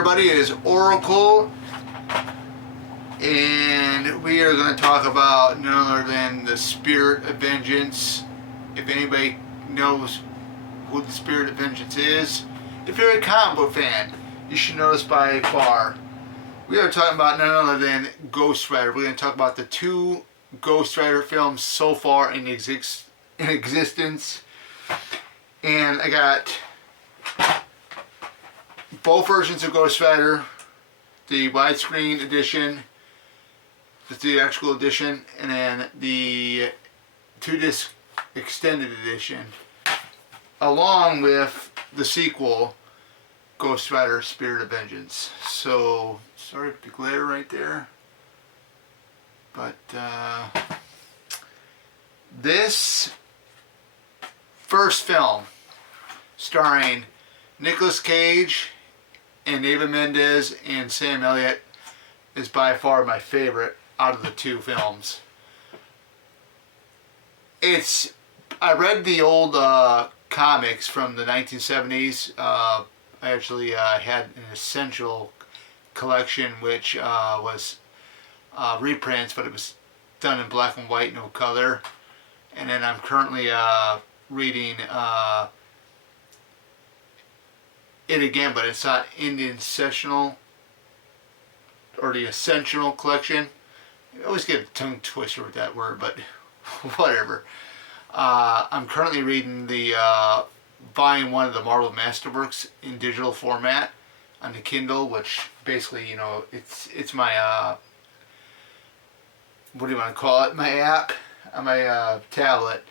everybody, it is Oracle, and we are going to talk about none other than the Spirit of Vengeance. If anybody knows who the Spirit of Vengeance is, if you're a comic book fan, you should know this by far. We are talking about none other than Ghost Rider. We're going to talk about the two Ghost Rider films so far in existence. And I got both versions of Ghost Rider, the widescreen edition, the theatrical edition, and then the 2-disc extended edition, along with the sequel, Ghost Rider Spirit of Vengeance. So, sorry for the glare right there, but this first film, starring Nicolas Cage and Eva Mendes and Sam Elliott, is by far my favorite out of the two films. I read the old comics from the 1970s. I actually had an essential collection which was reprints, but it was done in black and white, no color. And then I'm currently reading it again, but it's not in the Essential or the Essential collection. I always get a tongue twister with that word, but whatever. I'm currently reading the volume 1 of the Marvel Masterworks in digital format on the Kindle, which basically, you know, it's my what do you want to call it? My app on my tablet.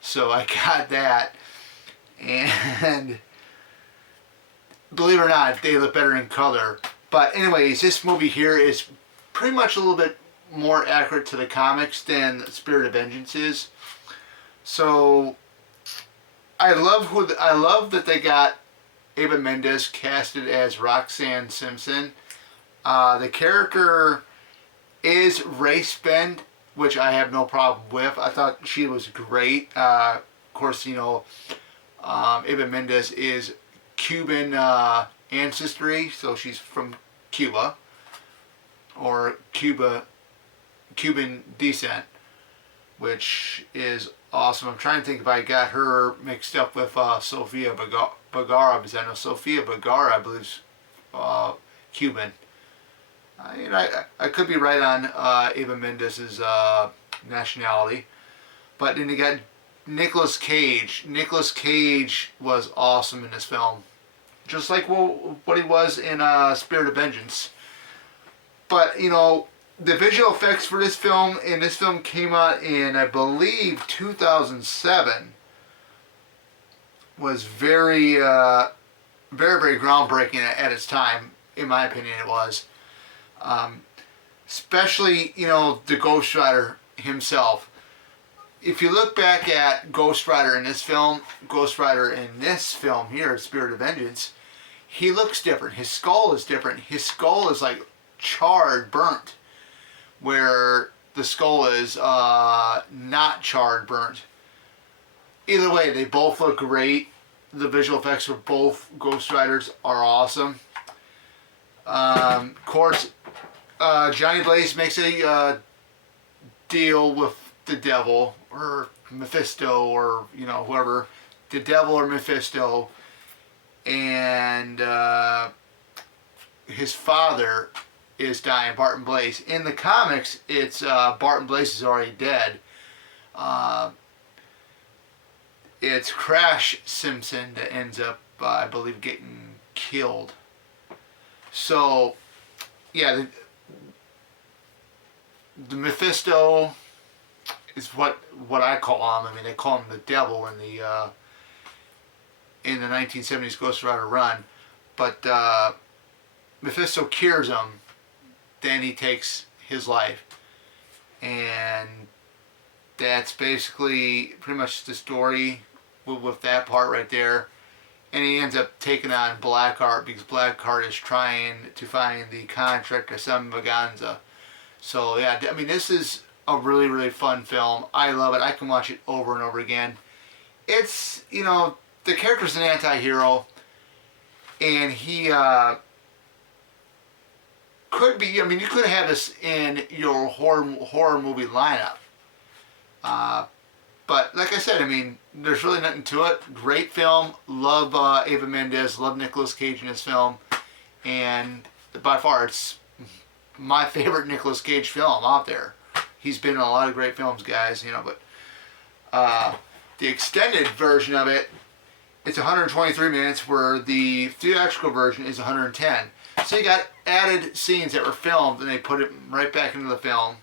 So I got that, and believe it or not, they look better in color. But anyways, this movie here is pretty much a little bit more accurate to the comics than Spirit of Vengeance is. So I love that they got Eva Mendes casted as Roxanne Simpson. The character is race-bend, which I have no problem with. I thought she was great. Of course, you know, Eva Mendes is Cuban ancestry, so she's from Cuba, or Cuban descent, which is awesome. I'm trying to think if I got her mixed up with Sofia Vergara, because I know Sofia Vergara, I believe, is Cuban. I could be right on Eva Mendes' nationality. But then you got Nicolas Cage. Nicolas Cage was awesome in this film, just like what he was in Spirit of Vengeance. But, you know, the visual effects for this film, and this film came out in, I believe, 2007, was very, very, very groundbreaking at its time. In my opinion, it was. Especially, you know, the Ghost Rider himself. If you look back at Ghost Rider in this film, Ghost Rider in this film here, Spirit of Vengeance, he looks different. His skull is different. His skull is like charred, burnt, where the skull is not charred, burnt. Either way, they both look great. The visual effects for both Ghost Riders are awesome. Of course, Johnny Blaze makes a deal with the devil, or Mephisto, or, you know, whoever, the devil or Mephisto, and his father is dying, Barton Blaze. In the comics, it's Barton Blaze is already dead. It's Crash Simpson that ends up, I believe, getting killed. So, yeah, the Mephisto is what I call him. I mean, they call him the devil in the 1970s Ghost Rider run. But Mephisto cures him, then he takes his life. And that's basically pretty much the story with that part right there. And he ends up taking on Blackheart, because Blackheart is trying to find the contract to Sam Vaganza. So yeah, I mean, this is a really, really fun film. I love it. I can watch it over and over again. It's, you know, the character's an anti-hero, and he could be. I mean, you could have this in your horror movie lineup. But like I said, I mean, there's really nothing to it. Great film. Love Eva Mendes. Love Nicolas Cage in this film. And by far, it's my favorite Nicolas Cage film out there. He's been in a lot of great films, guys, you know, but the extended version of it, it's 123 minutes, where the theatrical version is 110. So you got added scenes that were filmed, and they put it right back into the film.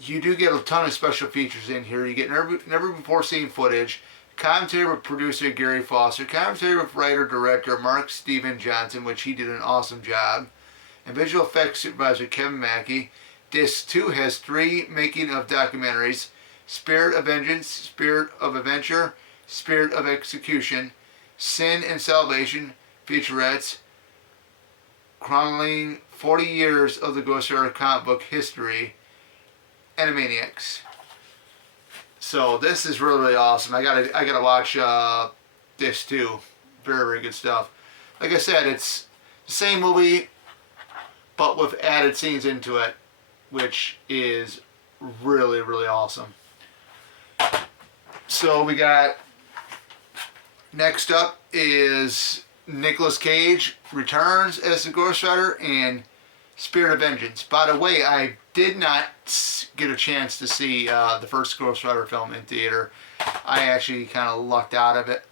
You do get a ton of special features in here. You get never before seen footage, commentary with producer Gary Foster, commentary with writer-director Mark Steven Johnson, which he did an awesome job, and visual effects supervisor Kevin Mackey. Disc 2 has 3 making of documentaries: Spirit of Vengeance, Spirit of Adventure, Spirit of Execution, Sin and Salvation featurettes, chronicling 40 years of the Ghost Rider comic book history, Animaniacs. So this is really, really awesome. I gotta watch this too. Very, very good stuff. Like I said, it's the same movie, but with added scenes into it, which is really, really awesome. So we got, next up is Nicolas Cage returns as the Ghost Rider in Spirit of Vengeance. By the way, I did not get a chance to see the first Ghost Rider film in theater. I actually kind of lucked out on it,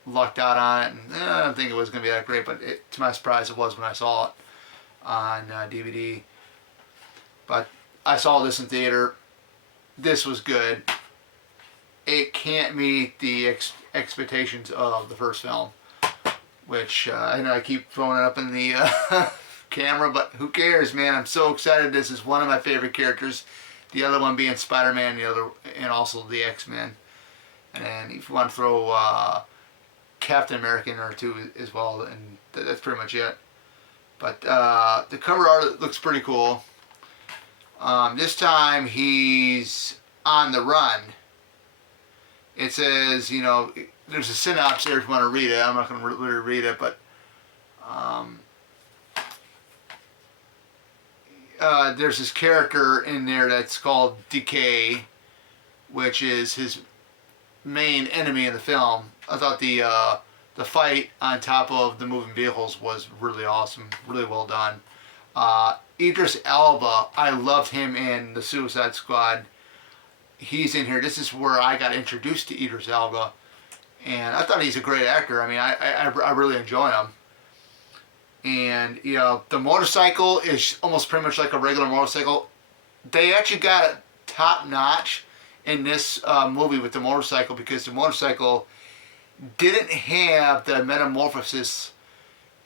and I don't think it was going to be that great, but to my surprise, it was when I saw it on DVD. But I saw this in theater. This was good. It can't meet the expectations of the first film, which I know I keep throwing it up in the camera, but who cares, man? I'm so excited. This is one of my favorite characters. The other one being Spider-Man, and also the X-Men. And then if you want to throw Captain America in there too as well, and that's pretty much it. But the cover art looks pretty cool. This time he's on the run. It says, you know, there's a synopsis there if you want to read it. I'm not going to really read it, but there's this character in there that's called Decay, which is his main enemy in the film. I thought the fight on top of the moving vehicles was really awesome, really well done. Idris Elba, I loved him in the Suicide Squad. He's in here. This is where I got introduced to Idris Elba, and I thought he's a great actor. I mean, I really enjoy him. And you know, the motorcycle is almost pretty much like a regular motorcycle. They actually got it top notch in this movie with the motorcycle, because the motorcycle didn't have the metamorphosis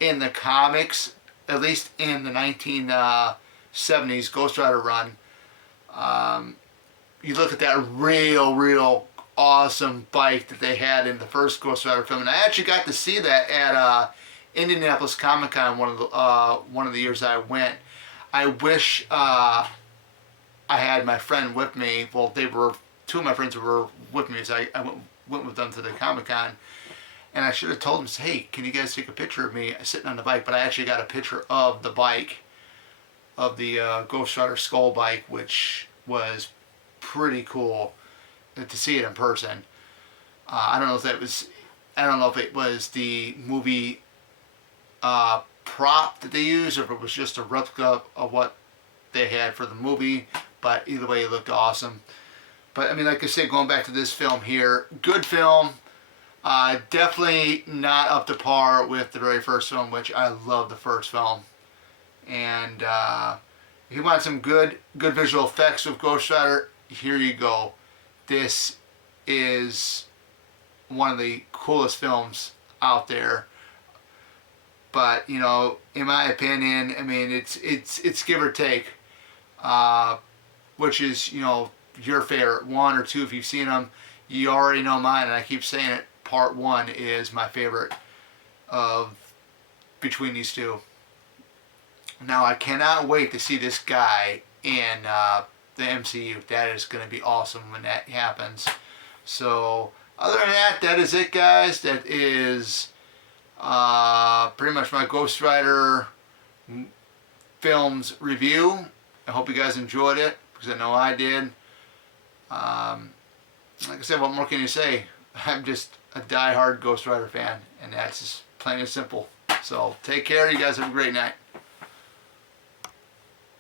in the comics, at least in the 1970s Ghost Rider run. You look at that real awesome bike that they had in the first Ghost Rider film, and I actually got to see that at Indianapolis Comic Con one of the years I went. I wish I had my friend with me. Well, they were two of my friends who were with me, so I went with them to the Comic Con, and I should have told them, hey, can you guys take a picture of me sitting on the bike? But I actually got a picture of the bike, of the Ghost Rider Skull bike, which was pretty cool to see it in person. I don't know if it was the movie prop that they used, or if it was just a replica of what they had for the movie. But either way, it looked awesome. But I mean, like I said, going back to this film here, good film. Definitely not up to par with the very first film, which I love the first film. And if you want some good visual effects with Ghost Rider, here you go. This is one of the coolest films out there. But you know, in my opinion, I mean, it's give or take, which is, you know, your favorite, one or two. If you've seen them, you already know mine, and I keep saying it. Part one is my favorite of between these two. Now I cannot wait to see this guy in the MCU. That is going to be awesome when that happens. So other than that, that is it, guys. That is pretty much my Ghost Rider films review. I hope you guys enjoyed it, because I know I did. Like I said, what more can you say? I'm just a die-hard Ghost Rider fan, and that's just plain and simple. So take care. You guys have a great night.